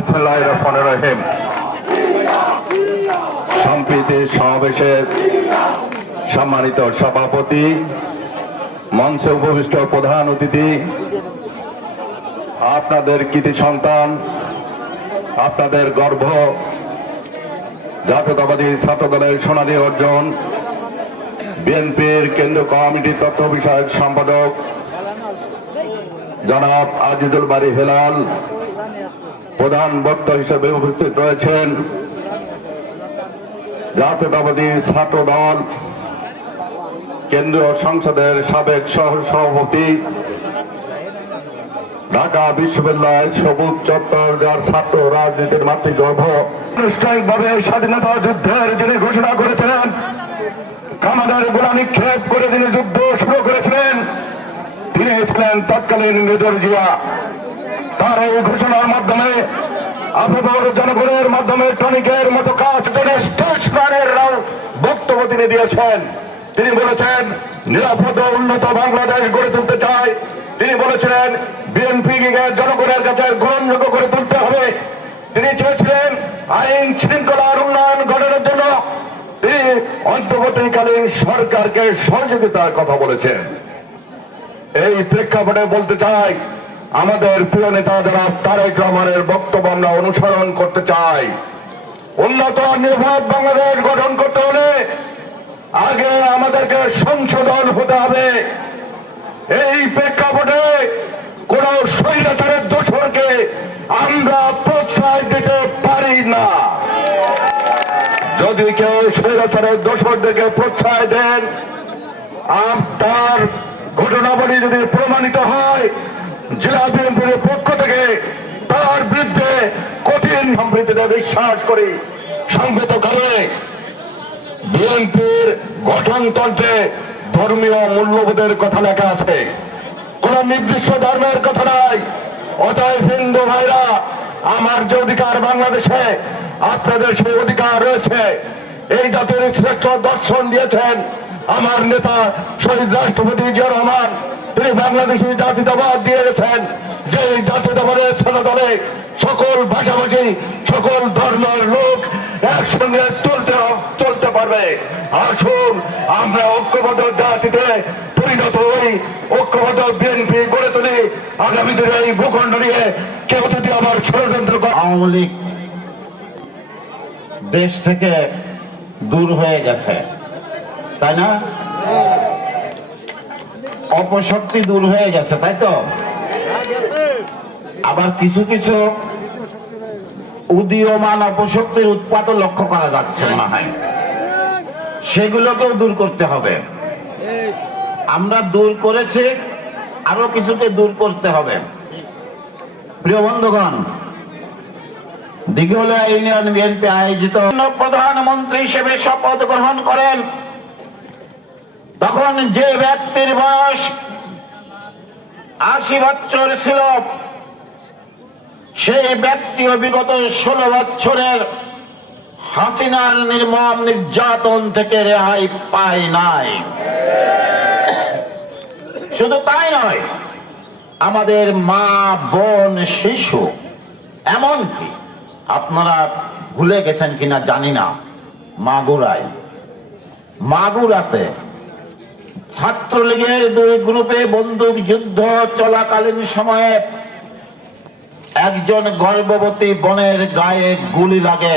বিসমিল্লাহির রহমানির রহিম। সম্প্রীতি সমাবেশের সম্মানিত সভাপতি, মঞ্চে উপবিষ্ট প্রধান অতিথি, আপনাদের কৃতি সন্তান, আপনাদের গর্ব, জাতীয়তাবাদী ছাত্রদলের সোনালী অর্জন, বিএনপির কেন্দ্রীয় কমিটির তথ্য বিষয়ক সম্পাদক জনাব আজিজুল বারী হেলাল প্রধান বক্তা হিসেবে উপস্থিত রয়েছেন। জাতীয়তাবাদী ছাত্রদল কেন্দ্রীয় সংসদের সাবেক সহ সভাপতি, ঢাকা বিশ্ববিদ্যালয় সবুজ চত্বর যার ছাত্র রাজনীতির মাতৃগর্ভ, আনুষ্ঠানিকভাবে স্বাধীনতা যুদ্ধের যিনি ঘোষণা করেছিলেন, কামানের গোলা নিক্ষেপ করে যিনি যুদ্ধ শুরু করেছিলেন, তিনি ছিলেন তৎকালীন মেজর জিয়া। তার এই ঘোষণার মাধ্যমে আপনাদের জনগণের মাধ্যমে টনিকের মতো কাজ বক্তব্য তিনি দিয়েছেন। তিনি বলেছেন নিরাপদ উন্নত বাংলাদেশ গড়ে তুলতে চায়। তিনি বলেছিলেন বিএনপি জনগণের কাছে গ্রহণযোগ্য করে তুলতে হবে। তিনি চেয়েছিলেন আইন শৃঙ্খলার উন্নয়ন ঘটানোর জন্য তিনি অন্তর্বর্তীকালীন সরকারকে সহযোগিতার কথা বলেছেন। এই প্রেক্ষাপটে বলতে চাই, আমাদের প্রিয় নেতা যারা তারেক রহমানের বক্তব্য আমরা অনুসরণ করতে চাই। উন্নত নিরাপদ বাংলাদেশ গঠন করতে হলে আগে আমাদেরকে সংশোধন হতে হবে। এই প্রেক্ষাপটে কোন স্বৈরাচারের দোসরকে আমরা প্রশ্রয় দিতে পারি না। যদি কেউ স্বৈরাচারের দোসরদেরকে প্রশ্রয় দেন, তার ঘটনাবলী যদি প্রমাণিত হয়, জেলা বিএনপির পক্ষ থেকে তার বিরুদ্ধে কঠিন সম্প্রীতিতে বিশ্বাস করি। সংগতকালে বিএনপির গঠনতন্ত্রে ধর্মীয় মূল্যবোধের কথা লেখা আছে, কোন নির্দিষ্ট ধর্মের কথা নাই। অতএব হিন্দু ভাইরা, আমার যে অধিকার বাংলাদেশে, আপনাদের সেই অধিকার রয়েছে। এই জাতির শ্রেষ্ঠ দর্শন দিয়েছেন আমার নেতা শহীদ রাষ্ট্রপতি জিয়া রহমান। তিনি বাংলাদেশি জাতীয়তাবাদ দিয়ে গেছেন, যে জাতীয়তাবাদের দলে সকল ভাষাভাষী সকল ধর্মের লোক একসঙ্গে চলতে পারবে। আসুন আমরা ঐক্যবদ্ধ জাতিতে পরিণত হই, ঐক্যবদ্ধ বিএনপি গড়ে তুলি। আগামী দিনে এই ভূখণ্ড নিয়ে কেউ যদি আবার ষড়যন্ত্র করে। আওয়ামী লীগ দেশ থেকে দূর হয়ে গেছে, তাই না? অপশক্তি দূর হয়ে গেছে, তাই তো? আবার কিছু কিছু উদীয়মান অপশক্তির উৎপাতও লক্ষ্য করা যাচ্ছে মনে হয়। সেগুলোকেও দূর করতে হবে। আমরা দূর করেছি, আরো কিছুকে দূর করতে হবে। প্রিয় বন্ধুগণ, দিঘলিয়া ইউনিয়ন বিএনপি আয়োজিত প্রধানমন্ত্রী হিসেবে শপথ গ্রহণ করেন, তখন যে ব্যক্তির বয়স 80 বছর ছিল, সেই ব্যক্তি বিগত 16 বছরের হাসিনার নির্মম নির্যাতন থেকে রেহাই পায় নাই। শুধু তাই নয়, আমাদের মা, বোন, শিশু, এমনকি আপনারা ভুলে গেছেন কিনা জানি না, মাগুরাতে ছাত্রলীগের 2 গ্রুপে বন্দুক যুদ্ধ চলাকালীন সময়ে একজন গর্ভবতী বোনের গায়ে গুলি লাগে।